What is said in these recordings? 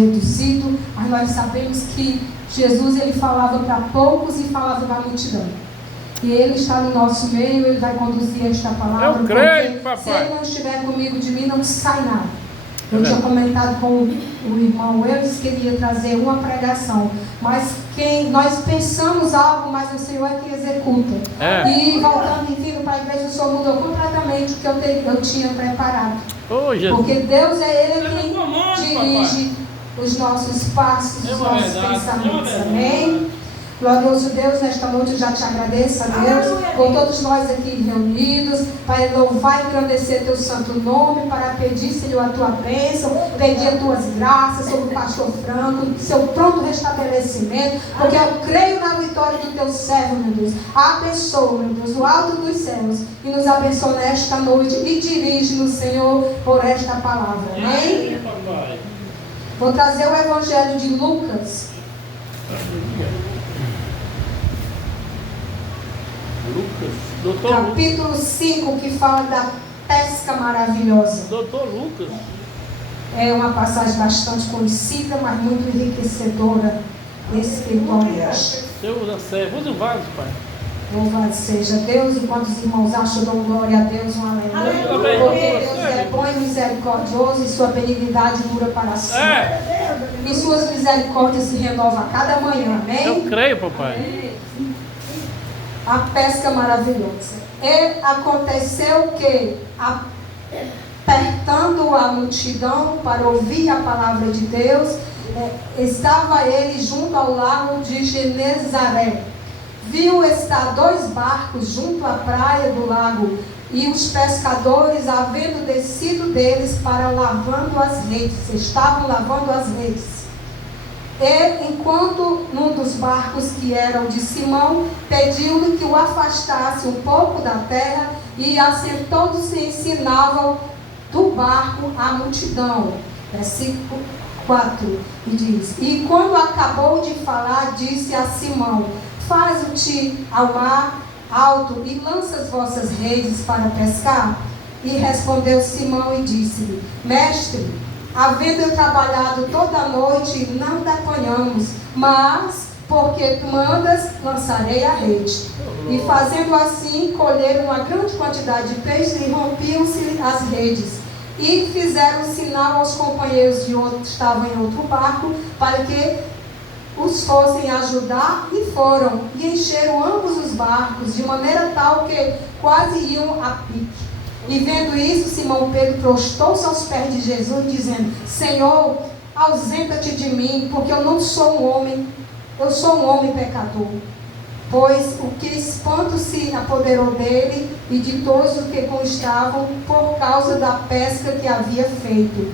reduzido, mas nós sabemos que Jesus ele falava para poucos e falava para a multidão. E Ele está no nosso meio, Ele vai conduzir esta palavra. Eu creio, porque papai. se Ele não estiver comigo, de mim não sai nada. Eu tinha comentado com o irmão, eu disse que ele ia trazer uma pregação. Mas nós pensamos algo, mas o Senhor é que executa. E voltando e vindo para a igreja, o Senhor mudou completamente o que eu tinha preparado. Porque Deus é Ele quem dirige os nossos passos, os nossos pensamentos. Amém? Glorioso Deus, nesta noite eu já te agradeço, a Deus, por todos nós aqui reunidos, para louvar e engrandecer teu santo nome, para pedir, Senhor, a tua bênção, pedir as tuas graças sobre o pastor Franco, seu pronto restabelecimento, porque eu creio na vitória do teu servo, meu Deus. Abençoa, meu Deus, o alto dos céus, e nos abençoa nesta noite, e dirige-nos, Senhor, por esta palavra. Amém? Vou trazer o Evangelho de Lucas. Capítulo 5, que fala da pesca maravilhosa. Doutor Lucas. É uma passagem bastante conhecida, mas muito enriquecedora espiritualmente. Deus serve, usa o vaso, pai. Louvado seja Deus, enquanto os irmãos acham, dão glória a Deus, um aleluia. Porque Deus é bom e misericordioso, e sua benignidade dura para sempre. E suas misericórdias se renovam a cada manhã, amém? Eu creio, papai. A pesca maravilhosa. E aconteceu que, apertando a multidão para ouvir a palavra de Deus, estava ele junto ao lago de Genezaré. Viu estar 2 barcos junto à praia do lago, e os pescadores, havendo descido deles para lavando as redes, estavam lavando as redes. E, enquanto num dos barcos, que era o de Simão, pediu-lhe que o afastasse um pouco da terra, e assentou-se e ensinava do barco a multidão. Versículo 4, e diz: E quando acabou de falar, disse a Simão: Faze-te ao mar alto e lança as vossas redes para pescar. E respondeu Simão e disse-lhe: Mestre, havendo eu trabalhado toda a noite, nada apanhamos, mas porque tu mandas, lançarei a rede. E fazendo assim, colheram uma grande quantidade de peixes e rompiam-se as redes. E fizeram sinal aos companheiros que estavam em outro barco, para que os fossem ajudar, e foram, e encheram ambos os barcos, de maneira tal que quase iam a pique. E vendo isso, Simão Pedro prostou-se aos pés de Jesus, dizendo: Senhor, ausenta-te de mim, porque eu não sou um homem, eu sou um homem pecador. Pois o que espanto se apoderou dele e de todos os que com estavam, por causa da pesca que havia feito.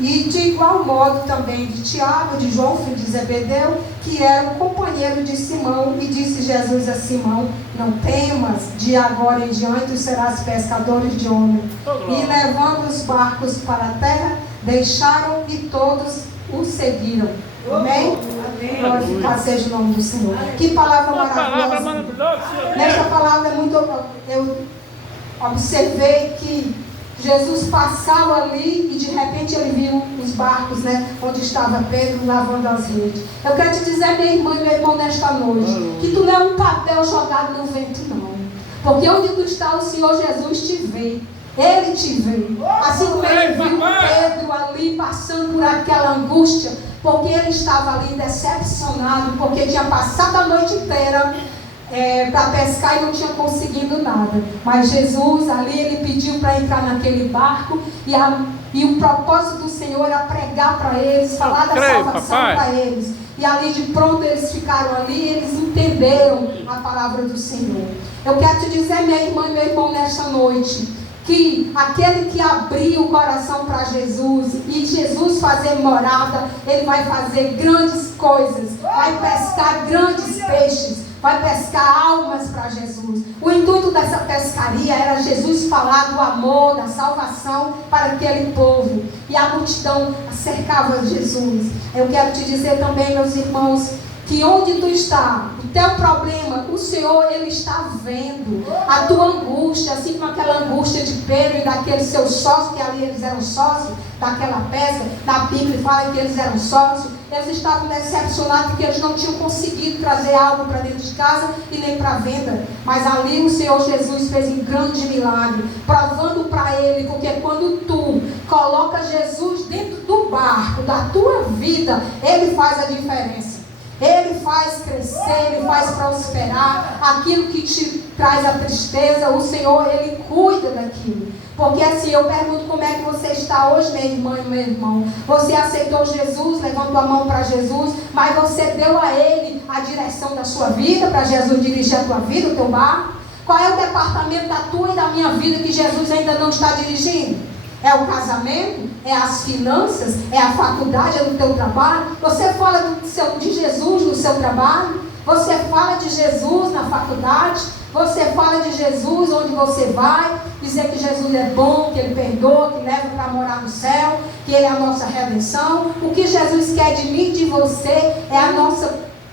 E de igual modo também de Tiago, de João, filho de Zebedeu, que era o companheiro de Simão. E disse Jesus a Simão: Não temas, de agora em diante serás pescadores de homens. E levando os barcos para a terra, deixaram e todos o seguiram. Amém? Glorificado seja o nome do Senhor. Que palavra maravilhosa. Nesta palavra eu observei que Jesus passava ali e de repente ele viu os barcos, onde estava Pedro lavando as redes. Eu quero te dizer, minha irmã e meu irmão, nesta noite, que tu não é um papel jogado no vento, não. Porque onde tu está, o Senhor Jesus te vê. Ele te vê. Assim como ele viu Pedro ali passando por aquela angústia, porque ele estava ali decepcionado, porque tinha passado a noite inteira para pescar e não tinha conseguido nada. Mas Jesus ali, ele pediu para entrar naquele barco, e o propósito do Senhor era pregar para eles, falar da salvação para eles. E ali de pronto eles ficaram ali, eles entenderam a palavra do Senhor. Eu quero te dizer, minha irmã e meu irmão, nesta noite, que aquele que abrir o coração para Jesus e Jesus fazer morada, ele vai fazer grandes coisas, vai pescar grandes peixes, vai pescar almas para Jesus. O intuito dessa pescaria era Jesus falar do amor, da salvação para aquele povo. E a multidão cercava Jesus. Eu quero te dizer também, meus irmãos, que onde tu está, o teu problema, o Senhor, Ele está vendo a tua angústia, assim como aquela angústia de Pedro e daquele seu sócio, que ali eles eram sócios daquela pesca. Na Bíblia fala que eles eram sócios. Eles estavam decepcionados porque eles não tinham conseguido trazer algo para dentro de casa e nem para venda. Mas ali o Senhor Jesus fez um grande milagre, provando para ele, porque quando tu coloca Jesus dentro do barco da tua vida, Ele faz a diferença. Ele faz crescer, Ele faz prosperar. Aquilo que te traz a tristeza, o Senhor, Ele cuida daquilo. Porque assim, eu pergunto como é que você está hoje, minha irmã e meu irmão. Você aceitou Jesus, levantou a mão para Jesus, mas você deu a Ele a direção da sua vida, para Jesus dirigir a tua vida, o teu barco? Qual é o departamento da tua e da minha vida que Jesus ainda não está dirigindo? É o casamento? É as finanças? É a faculdade? É no teu trabalho? Você fala de Jesus no seu trabalho? Você fala de Jesus na faculdade? Você fala de Jesus onde você vai? Dizer que Jesus é bom, que Ele perdoa, que leva para morar no céu, que Ele é a nossa redenção. O que Jesus quer de mim e de você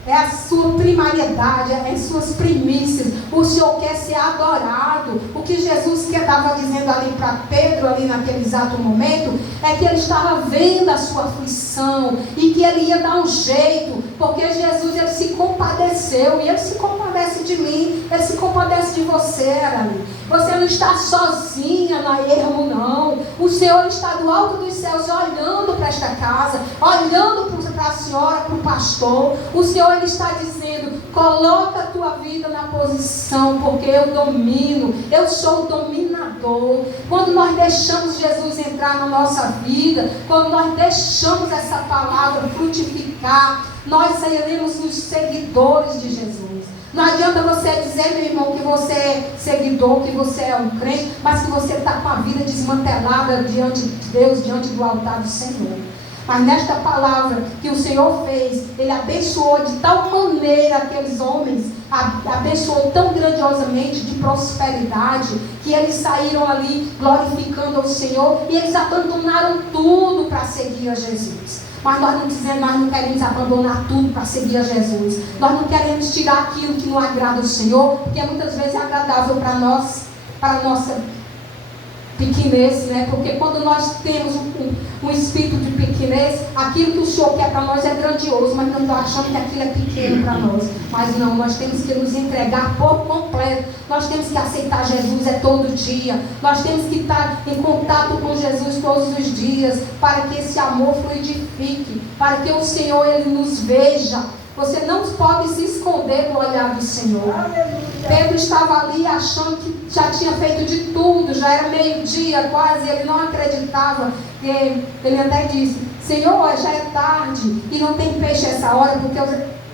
é a sua primariedade, é as suas primícias. O Senhor quer ser adorado. O que Jesus estava dizendo ali para Pedro, ali naquele exato momento, é que ele estava vendo a sua aflição e que ele ia dar um jeito, porque Jesus, ele se compadeceu, e Ele se compadece de mim, Ele se compadece de você, ali. Você não está sozinha na ermo, não. O Senhor está do alto dos céus olhando para esta casa, olhando para a senhora, para o pastor. O Senhor, Ele está dizendo: coloca a tua vida na posição, porque eu domino, eu sou o dominador. Quando nós deixamos Jesus entrar na nossa vida, quando nós deixamos essa palavra frutificar, nós seremos os seguidores de Jesus. Não adianta você dizer, meu irmão, que você é seguidor, que você é um crente, mas que você está com a vida desmantelada diante de Deus, diante do altar do Senhor. Mas nesta palavra que o Senhor fez, Ele abençoou de tal maneira aqueles homens, abençoou tão grandiosamente de prosperidade, que eles saíram ali glorificando ao Senhor, e eles abandonaram tudo para seguir a Jesus. Mas nós não queremos abandonar tudo para seguir a Jesus. Nós não queremos tirar aquilo que não agrada ao Senhor, porque muitas vezes é agradável para nós, para a nossa pequenez, né? Porque quando nós temos um espírito de pequenez, aquilo que o Senhor quer para nós é grandioso, mas nós estamos achando que aquilo é pequeno para nós. Mas não, nós temos que nos entregar por completo. Nós temos que aceitar Jesus todo dia. Nós temos que estar em contato com Jesus todos os dias, para que esse amor fluidifique, para que o Senhor, Ele nos veja. Você não pode se esconder do olhar do Senhor. Pedro estava ali achando que já tinha feito de tudo, já era meio-dia quase, ele não acreditava. Ele até disse: Senhor, já é tarde e não tem peixe essa hora, porque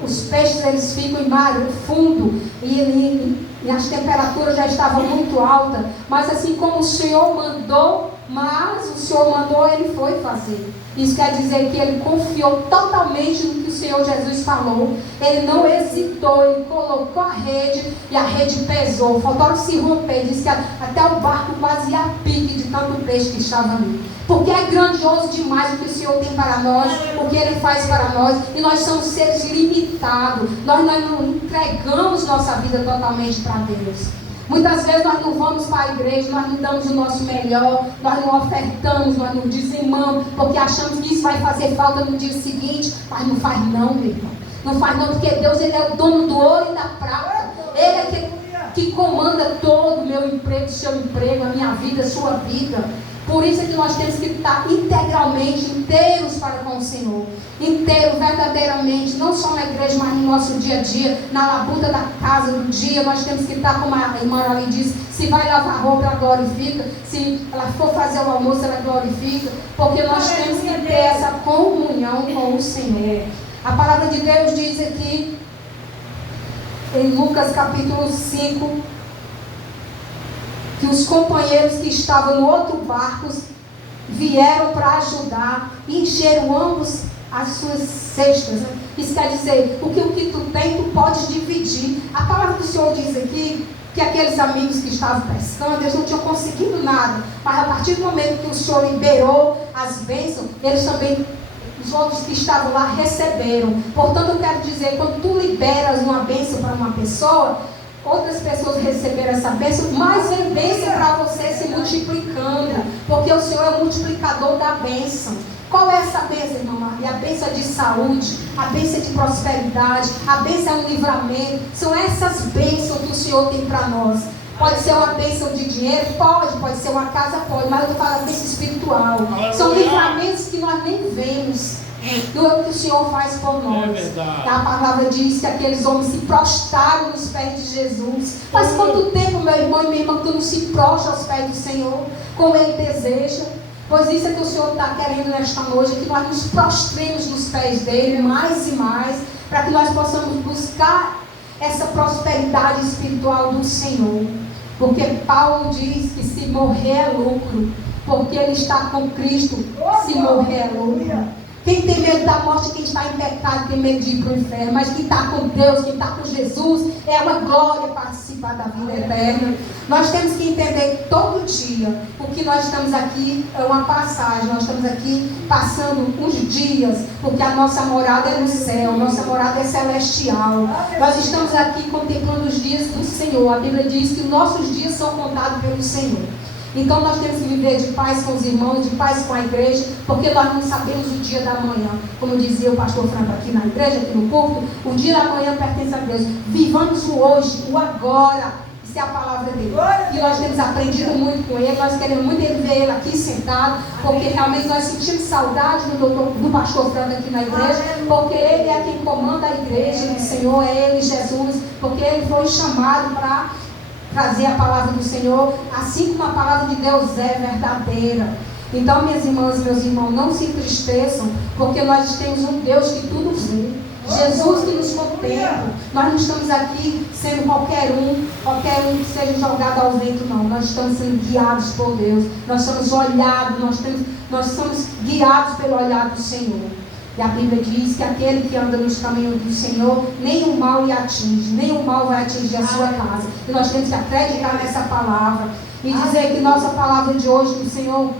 os peixes, eles ficam em mar fundo e as temperaturas já estavam muito altas. Mas assim como o Senhor mandou, ele foi fazer. Isso quer dizer que ele confiou totalmente no que o Senhor Jesus falou. Ele não hesitou, ele colocou a rede e a rede pesou. Faltou se romper, disse que até o barco quase ia a pique de tanto peixe que estava ali. Porque é grandioso demais o que o Senhor tem para nós, o que Ele faz para nós, e nós somos seres limitados. Nós não entregamos nossa vida totalmente para Deus. Muitas vezes nós não vamos para a igreja, nós não damos o nosso melhor, nós não ofertamos, nós não dizimamos, porque achamos que isso vai fazer falta no dia seguinte, mas não faz não, meu irmão. Não faz não, porque Deus, Ele é o dono do ouro e da prata. Ele é que comanda todo o meu emprego, o seu emprego, a minha vida, a sua vida. Por isso é que nós temos que estar integralmente inteiros para com o Senhor. Inteiro, verdadeiramente, não só na igreja, mas no nosso dia a dia, na labuta da casa, do dia. Nós temos que estar, como a irmã ali disse, se vai lavar roupa, ela glorifica. Se ela for fazer o almoço, ela glorifica. Porque nós temos que ter essa comunhão com o Senhor. A palavra de Deus diz aqui, em Lucas capítulo 5, que os companheiros que estavam no outro barco vieram para ajudar e encheram ambos as suas cestas. Isso quer dizer, o que tu tem, tu podes dividir. A palavra do Senhor diz aqui que aqueles amigos que estavam pescando, eles não tinham conseguido nada, mas a partir do momento que o Senhor liberou as bênçãos, eles também os outros que estavam lá receberam. Portanto, eu quero dizer, quando tu liberas uma bênção para uma pessoa, outras pessoas receberam essa bênção, mais vem bênção para você se multiplicando, porque o Senhor é o multiplicador da bênção. Qual é essa bênção, irmã Maria? A bênção de saúde, a bênção de prosperidade, a bênção é um livramento. São essas bênçãos que o Senhor tem para nós. Pode ser uma bênção de dinheiro? Pode ser uma casa? Pode, mas eu estou falando bênção espiritual. São livramentos que nós nem vemos, do que o Senhor faz por nós. A palavra diz que aqueles homens se prostraram nos pés de Jesus. Faz quanto tempo, meu irmão e minha irmã, que tu não se prostra aos pés do Senhor, como Ele deseja? Pois isso é que o Senhor está querendo nesta noite, que nós nos prostremos nos pés dEle mais e mais, para que nós possamos buscar essa prosperidade espiritual do Senhor. Porque Paulo diz que se morrer é lucro, porque ele está com Cristo, se morrer é lucro. Quem tem medo da morte, quem está em pecado, tem medo de ir para o inferno. Mas quem está com Deus, quem está com Jesus, é uma glória participar da vida eterna. Nós temos que entender todo dia o que nós estamos aqui é uma passagem. Nós estamos aqui passando uns dias, porque a nossa morada é no céu, nossa morada é celestial. Nós estamos aqui contemplando os dias do Senhor. A Bíblia diz que os nossos dias são contados pelo Senhor. Então nós temos que viver de paz com os irmãos, de paz com a igreja, porque nós não sabemos o dia da manhã. Como dizia o pastor Franco aqui na igreja, aqui no culto, o dia da manhã pertence a Deus. Vivamos o hoje, o agora. Isso é a palavra dele. E nós temos aprendido muito com ele, nós queremos muito ver ele aqui sentado, porque realmente nós sentimos saudade do pastor Franco aqui na igreja, porque ele é quem comanda a igreja, o Senhor é ele, Jesus, porque ele foi chamado para trazer a palavra do Senhor, assim como a palavra de Deus é verdadeira. Então, minhas irmãs e meus irmãos, não se entristeçam, porque nós temos um Deus que tudo vê. Jesus que nos contempla. Nós não estamos aqui sendo qualquer um que seja jogado ao vento, não. Nós estamos sendo guiados por Deus. Nós somos olhados, nós somos guiados pelo olhar do Senhor. E a Bíblia diz que aquele que anda nos caminhos do Senhor, nem o mal lhe atinge, nem o mal vai atingir a sua casa. E nós temos que acreditar nessa palavra e dizer que nossa palavra de hoje do Senhor,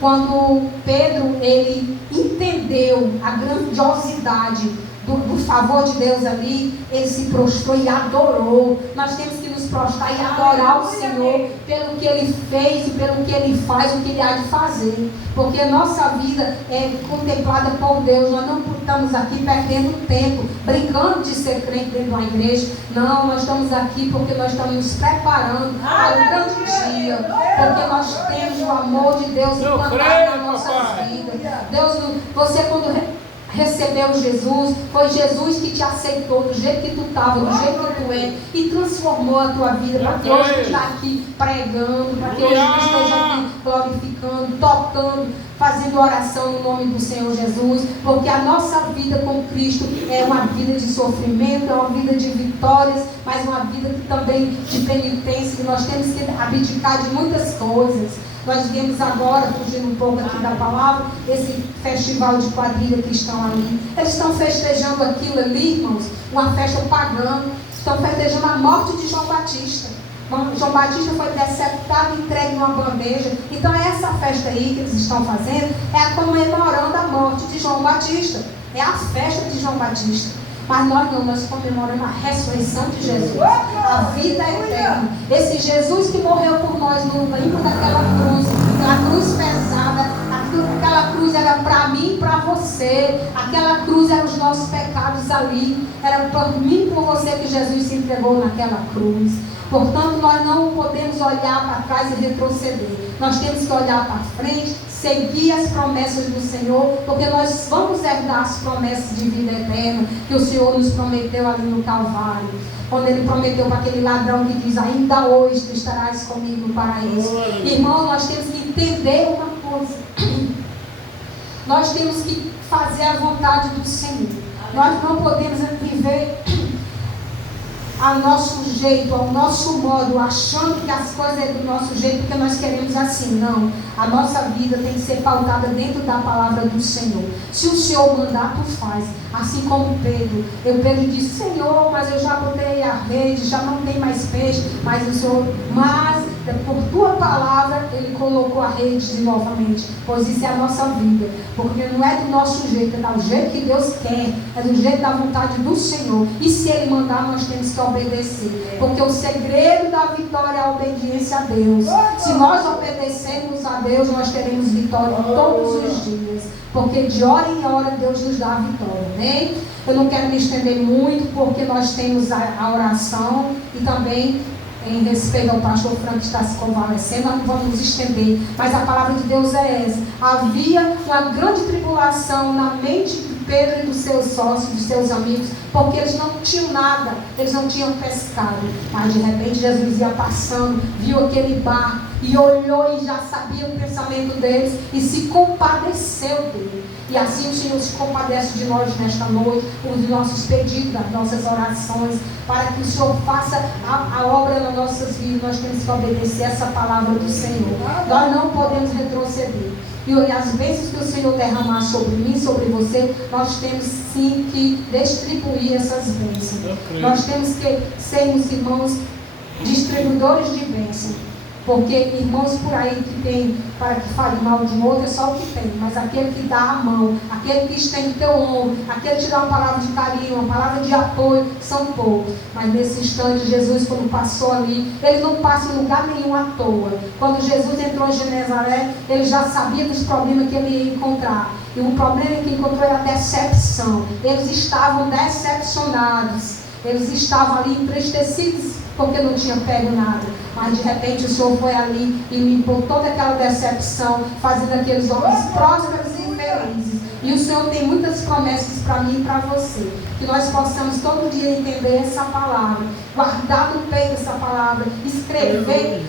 quando Pedro ele entendeu a grandiosidade do favor de Deus ali, ele se prostrou e adorou. Nós temos que nos prostrar e adorar o Senhor pelo que Ele fez e pelo que Ele faz, o que Ele há de fazer. Porque a nossa vida é contemplada por Deus. Nós não estamos aqui perdendo tempo, brincando de ser crente dentro de uma igreja. Não, nós estamos aqui porque nós estamos nos preparando para um grande dia. Porque nós temos o amor de Deus implantado nas nossas vidas. Deus, você quando recebeu Jesus, foi Jesus que te aceitou do jeito que tu estava, do jeito que tu é, e transformou a tua vida, para que hoje tu esteja aqui pregando, para que hoje tu esteja aqui glorificando, tocando, fazendo oração no nome do Senhor Jesus, porque a nossa vida com Cristo é uma vida de sofrimento, é uma vida de vitórias, mas uma vida também de penitência, que nós temos que abdicar de muitas coisas. Nós vemos agora, fugindo um pouco aqui da palavra, esse festival de quadrilha que estão ali. Eles estão festejando aquilo ali, irmãos, uma festa pagã. Estão festejando a morte de João Batista. João Batista foi deceptado e entregue numa bandeja. Então essa festa aí que eles estão fazendo é comemorando a morte de João Batista. É a festa de João Batista. Mas nós não, nós comemoramos a ressurreição de Jesus, a vida eterna. Esse Jesus que morreu por nós no limbo daquela cruz pesada, aquela cruz era para mim e para você, aquela cruz era os nossos pecados ali, era por mim e por você que Jesus se entregou naquela cruz. Portanto, nós não podemos olhar para trás e retroceder. Nós temos que olhar para frente, seguir as promessas do Senhor, porque nós vamos herdar as promessas de vida eterna que o Senhor nos prometeu ali no Calvário. Quando Ele prometeu para aquele ladrão que diz, ainda hoje tu estarás comigo no paraíso. Irmãos, nós temos que entender uma coisa. Nós temos que fazer a vontade do Senhor. Nós não podemos viver ao nosso jeito, ao nosso modo, achando que as coisas é do nosso jeito, porque nós queremos assim. Não, a nossa vida tem que ser pautada dentro da palavra do Senhor. Se o Senhor mandar, tu faz. Assim como Pedro. Pedro disse, Senhor, mas eu já botei a rede, já não tem mais peixe, mas por tua palavra, Ele colocou a rede novamente, pois isso é a nossa vida, porque não é do nosso jeito, é do jeito que Deus quer, é do jeito da vontade do Senhor, e se Ele mandar, nós temos que obedecer, porque o segredo da vitória é a obediência a Deus. Se nós obedecermos a Deus, nós teremos vitória todos os dias, porque de hora em hora Deus nos dá a vitória, amém? Eu não quero me estender muito, porque nós temos a oração e também em respeito ao pastor Franco que está se convalescendo, nós não vamos nos estender, mas a palavra de Deus é essa. Havia uma grande tribulação na mente de Pedro e dos seus sócios, dos seus amigos, porque eles não tinham nada, eles não tinham pescado, mas de repente Jesus ia passando, viu aquele barco e olhou e já sabia o pensamento deles e se compadeceu dele. E assim o Senhor se compadece de nós nesta noite, por nossos pedidos, das nossas orações, para que o Senhor faça a obra nas nossas vidas. Nós temos que obedecer essa palavra do Senhor. Nós não podemos retroceder. E as bênçãos que o Senhor derramar sobre mim, sobre você, nós temos sim que distribuir essas bênçãos. Nós temos que sermos, irmãos, distribuidores de bênçãos. Porque irmãos por aí que tem para que fale mal de outro é só o que tem, mas aquele que dá a mão, aquele que estende o teu ombro, aquele que te dá uma palavra de carinho, uma palavra de apoio, são poucos. Mas nesse instante Jesus, quando passou ali, ele não passa em lugar nenhum à toa. Quando Jesus entrou em Genezaré, ele já sabia dos problemas que ele ia encontrar. E o problema que encontrou era a decepção. Eles estavam decepcionados, eles estavam ali entristecidos porque não tinha pego nada, mas de repente o Senhor foi ali e limpou toda aquela decepção, fazendo aqueles homens prósperos e felizes. E o Senhor tem muitas promessas para mim e para você, que nós possamos todo dia entender essa palavra, guardar no peito essa palavra, escrever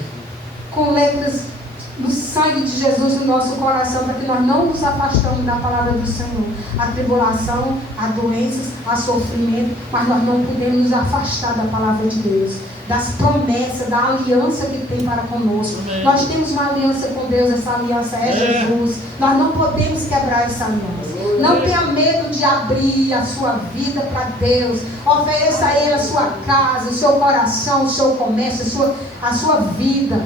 com letras do sangue de Jesus no nosso coração, para que nós não nos afastamos da palavra do Senhor. A tribulação, a doenças, a sofrimento, mas nós não podemos nos afastar da palavra de Deus, das promessas, da aliança que Ele tem para conosco. Nós temos uma aliança com Deus, essa aliança é Jesus. Nós não podemos quebrar essa aliança. Não tenha medo de abrir a sua vida para Deus. Ofereça a Ele a sua casa, o seu coração, o seu comércio, a sua vida.